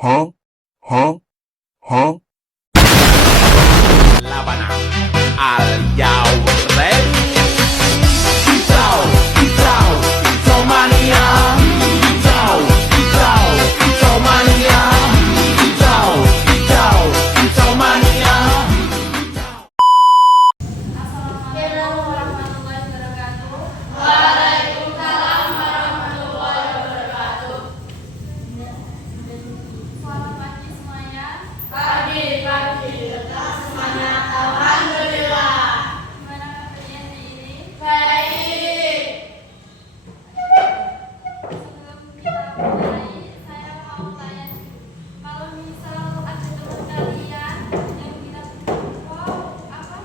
Huh? Huh? Huh? Laban al y'all ready? It's mania. It's mania. It's mania. Assalamualaikum warahmatullahi wabarakatuh. Waalaikumsalam warahmatullahi wabarakatuh. Selamat pagi semuanya. Pagi. Tetap semangat. Alhamdulillah. Gimana kabarnya hari ini? Baik. Sebelum kita mulai, saya mau tanya dulu. Kalau misal ada teman kalian yang bilang, wow, apa?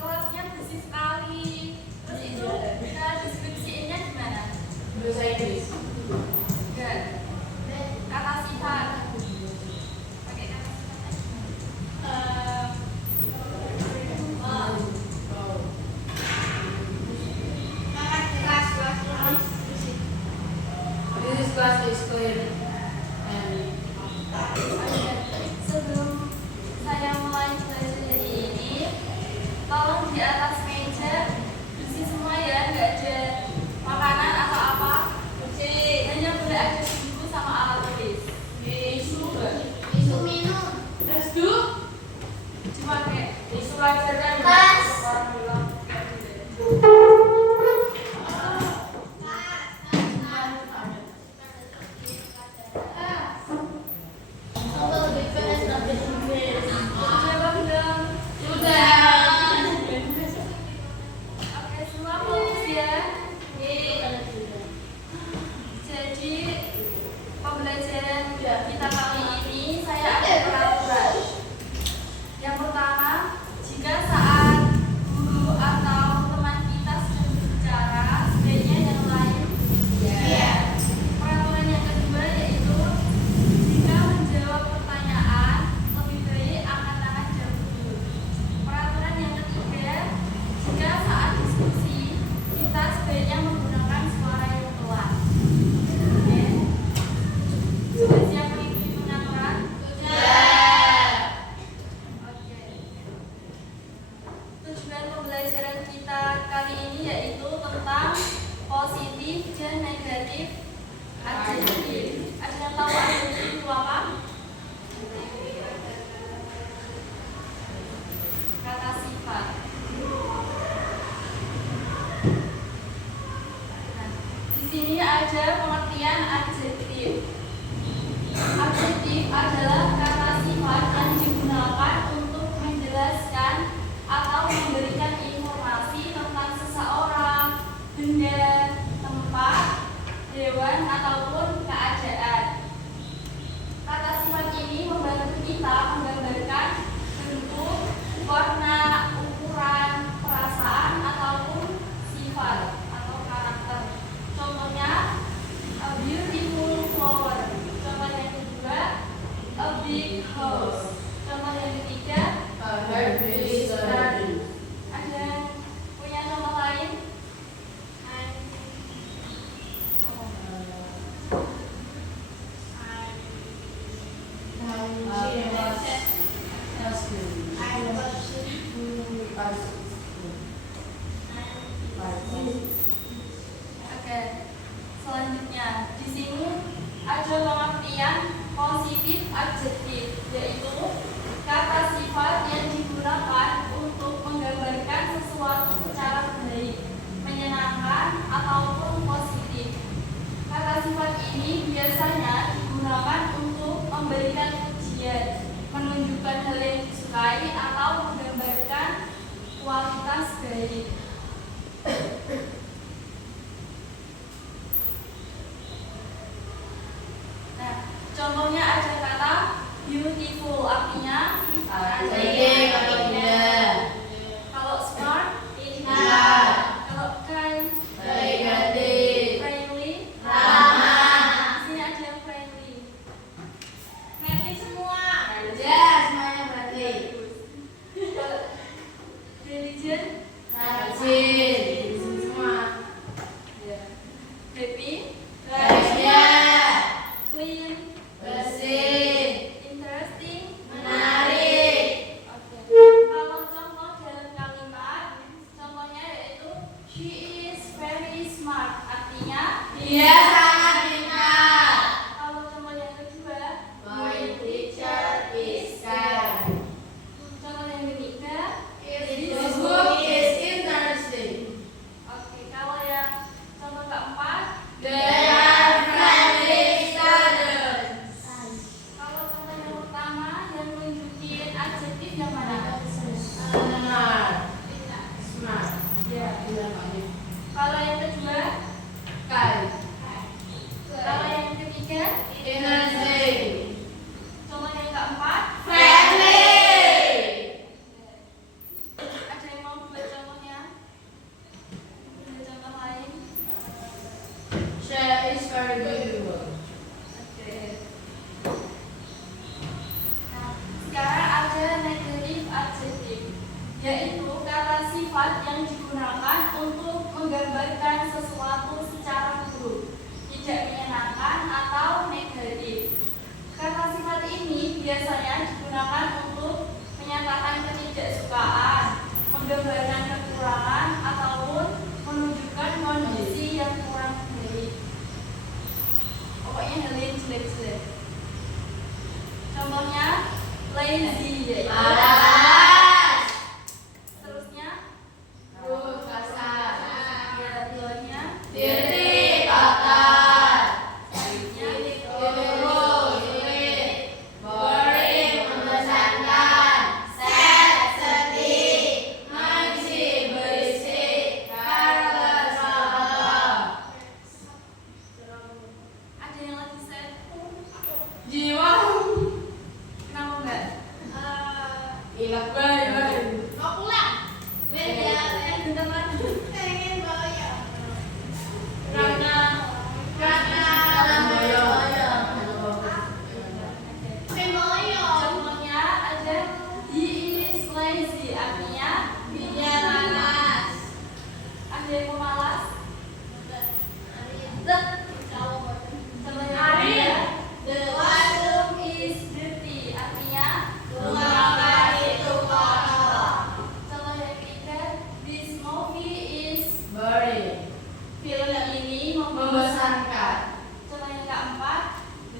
Kelasnya bersih sekali. Terus itu cara deskripsiinnya gimana? Bahasa Inggris. Enggak. Kata sifat. Pakai kata sifatnya gimana? This class is clear and Sebelum saya mulai belajar hari ini, tolong di atas meja bersih semua ya, nggak ada makanan atau apa. Bersih. Hanya boleh ada buku sama alat tulis. isu enggak? Isu minum. Let's do. Cuma kayak Isu pelajaran. Tas. Orang bilang. Coba belum? Sudah. Oke, semua fokus ya. Jadi pembelajaran kita kali ini saya ada peraturan. Yang pertama, jika saat guru atau teman kita sedang berbicara, sebaiknya yang lain. Peraturan yang kedua yaitu jika menjawab pertanyaan lebih baik angkat tangan dahulu. Peraturan yang ketiga, jika saat diskusi kita sebaiknya menggunakan suara yang pelan. Oke. Sudah siap mengikuti pengaturan? Oke. Tujuan pembelajaran kita kali ini yaitu tentang positif dan negatif adjektif. Ada yang tahu adjektif itu apa? Kata sifat. Nah, di sini ada pengertian adjektif. Adjektif adalah kata sifat yang digunakan untuk menjelaskan atau memberikan informasi tentang seseorang, benda, tempat, hewan, ataupun keadaan. Kata sifat ini membantu kita menggambarkan bentuk, warna, ukuran, perasaan, ataupun sifat atau karakter. Contohnya, a beautiful flower. Contoh yang kedua, a big house. Contoh yang ketiga, Happy study. ada yang punya contoh lain? Oke, selanjutnya di sini ada pengertian positif adjektif, yaitu kata sifat yang digunakan untuk menggambarkan sesuatu secara baik, menyenangkan ataupun positif. Kata sifat ini biasanya digunakan untuk memberikan pujian, menunjukkan hal yang disukai atau menggambarkan kualitas baik. Nah, contohnya ada kata beautiful, artinya Cantik atau indah. Kalau smart, Pintar. kalau kind, Baik hati. friendly. Ramah. Di sini ada yang friendly. Friendly semua. Ya, semuanya berarti. Kalau diligent, Rajin. Semua. happy, Bahagia. clean, Bersih. lazy yaitu Malas. Seterusnya Rude, kasar. ya dua-duanya. Dirty, kotor. Selanjutnya Lurus, sulit. Boring, membosankan. Sad, sedih. Noisy, berisik. Careless, sombong. ada yang lagi set. Jiwa. Kenapa enggak? Ilak banget. Mau pulang? Bentar lagi. Karena Contohnya ada he is lazy, artinya dia malas. ada yang pemalas. Contohnya Ari. kedua, The bathroom is dirty, artinya ruangan itu kotor. contoh yang ketiga, this movie is Boring. film ini membosankan. Membosankan. Contoh yang keempat,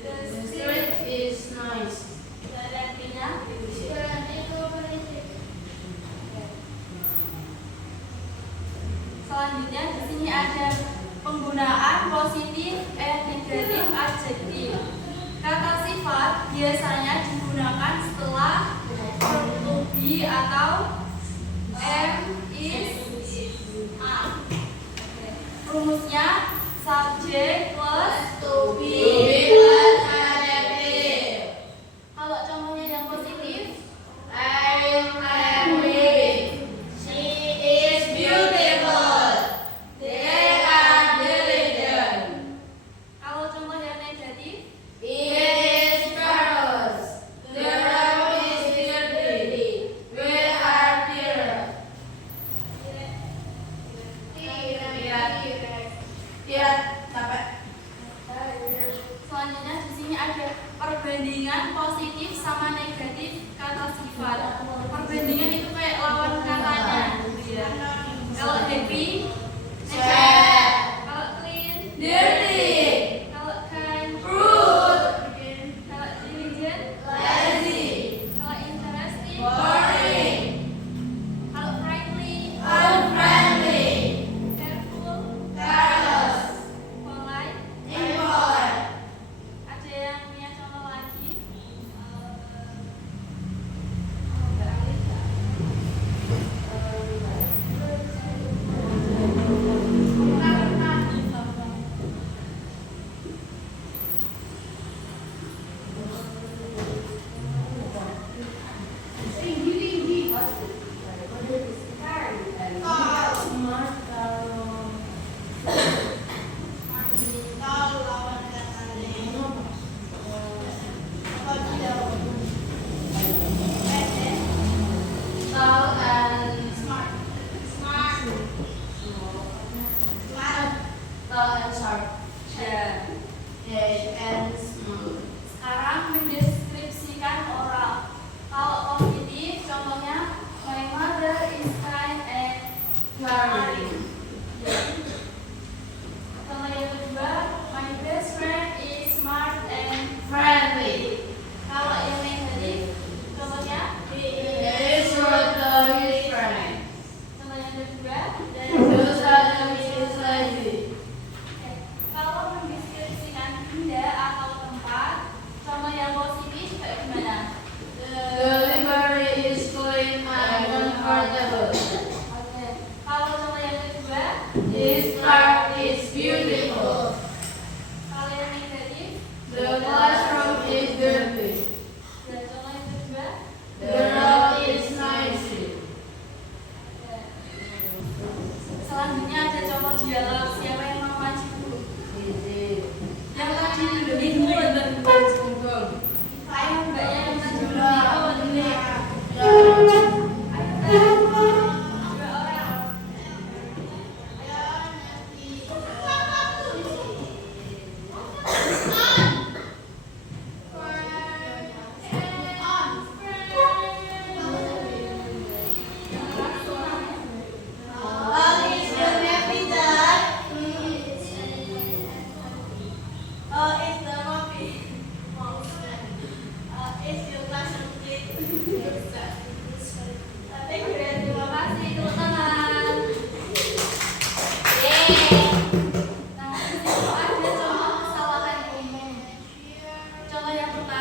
the The street street is noisy. artinya selanjutnya di sini ada penggunaan positif and negatif adjektif. Kata sifat biasanya digunakan setelah verb to be atau am, is, are. Rumusnya subject plus to be. Plus adjective. Kalau contohnya yang positif, I'm happy. She is beautiful. They are diligent. kalau contoh yang negatif, It is careless. The road is dirty. We are fearless. Tidak sampai. selanjutnya di sini ada perbandingan positif sama negatif kata sifat. Perbandingan itu kayak lawan katanya, gitu ya. Kalau happy, negatif. Kalau clean, Dirty. Kalau kind, Rude. Kalau diligent, Lazy. Kalau interesting, Boring. Kalau friendly, Unfriendly. careful, Careless. polite. Impolite. Ada yang punya contoh lagi?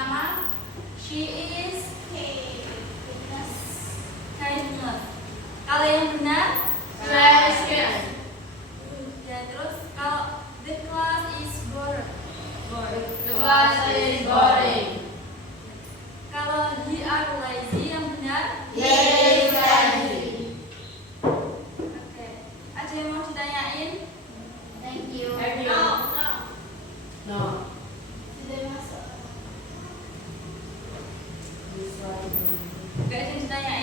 pertama, she is kindness. Kalau yang benar, Question. ya terus kalau the class is bored. The class is boring. Kalau he are lazy, yang benar. He is lazy. Oke. Ada yang mau ditanyain? Thank you. No. Gak ada yang ditanyain.